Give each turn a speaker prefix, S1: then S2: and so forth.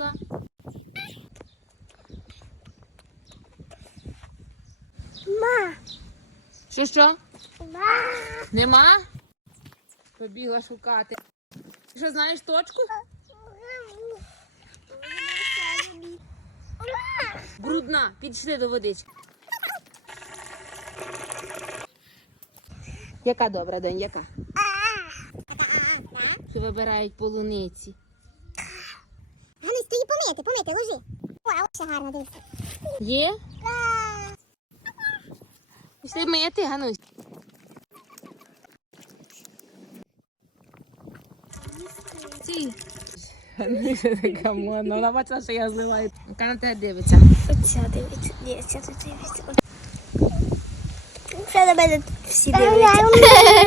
S1: знайшла?
S2: Ма.
S1: Що що?
S2: Ма.
S1: Нема? Побігла шукати. Що знаєш точку? Брудна. Підійшли до водички. Яка добра день, яка? Що вибирають полуниці.
S2: Помити, помити, ложи. О, а ось ще гарно дивися.
S1: Є? Так. Пішли мити, Ганусь. Ці. Гануся така модна. Вона бачила, що я зливаю. Яка на тебе дивиться?
S2: Оця дивиться, ні, ця тут дивиться. Все на мене всі дивляться.